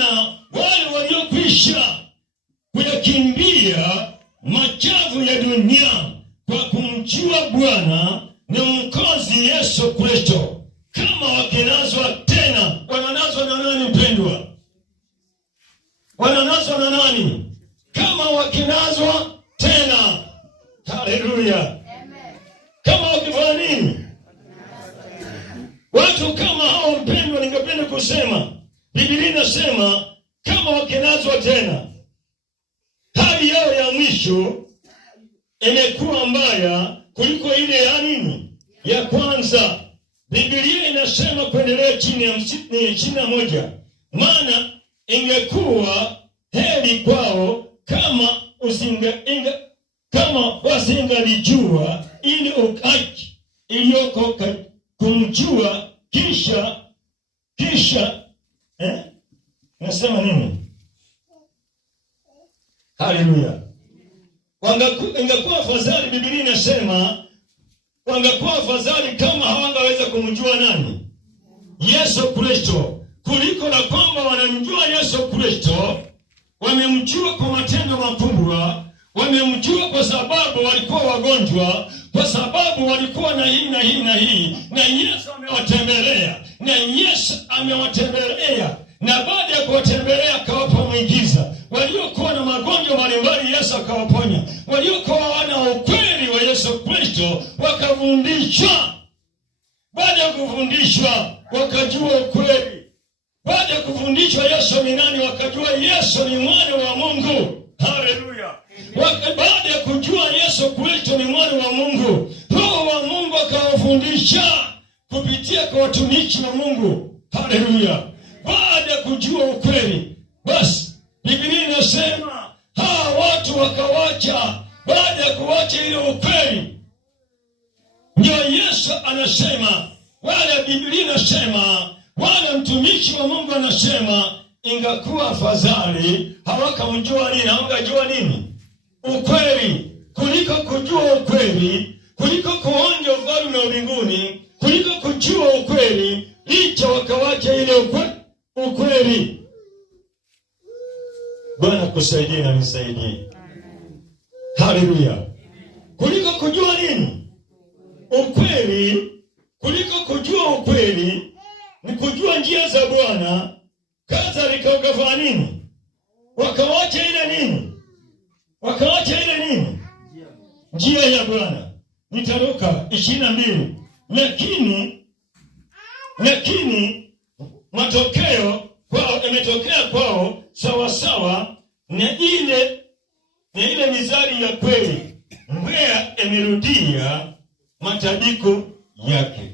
maana wale waliokwisha kuyakimbia machafu ya dunia kwa kumjua Bwana na Mwokozi Yesu Kristo, kama wakinazwa tena. Wananazwa na nani mpendwa? Wananazwa na nani? Kama wakinazwa tena. Haleluya. Amen. Kama wakifanya nini? Watu kama hao mpendwa, ningependa kusema Biblia inasema kama wakinazwa tena, hali yao ya mwisho imekuwa mbaya kuliko ile ya nini? Ya kwanza. Biblia inasema kuendelea chini ya 21, maana ingekuwa heri kwao kama wasingalijua ile haki iliyoko kumjua kisha nasema nini? Haleluya. Ingekuwa afadhali, Biblia inasema wangekuwa afadhali kama hawangeweza kumjua nani? Yesu Kristo, kuliko na kwamba wanamjua Yesu Kristo, wamemjua kwa matendo makubwa, wamemjua kwa sababu walikuwa wagonjwa, kwa sababu walikuwa na hii na hii na hii, na Yesu amewatembelea, na baada ya kuwatembelea akawapa muujiza. Waliokuwa na magonjwa mbalimbali Yesu akawaponya. Waliokuwa wana ukweli wa Yesu Kristo wakafundishwa. Baada ya kufundishwa wakajua ukweli. Baada ya kufundishwa Yesu ni nani, wakajua Yesu ni mwana wa Mungu. Haleluya. Baada ya kujua Yesu Kristo ni mwana wa Mungu, Roho wa Mungu akawafundisha kupitia kwa watumishi wa Mungu. Haleluya. Baada ya kujua ukweli, basi Biblia inasema hawa watu wakawacha. Baada ya kuwacha ile ukweli, ndio Yesu anasema, wala Biblia inasema, wala mtumishi wa Mungu anasema, ingekuwa afadhali hawakamjua nini? Hawangejua nini? Ukweli, kuliko kujua ukweli, kuliko kuonja ufalme wa mbinguni, kuliko kujua ukweli, licha wakawacha ile ukweli. Bwana kusaidie na nisaidie. Haleluya. Kuliko kujua nini? Ukweli, kuliko kujua ukweli ni kujua njia za Bwana. Kadhalika wakafanya nini? Wakawacha ile nini? Wakawacha ile nini? Njia ya Bwana. Nitaruka 22. Lakini matokeo kwao imetokea kwao sawasawa na ile mizari ya kweli. Mbweha imerudia matandiko yake.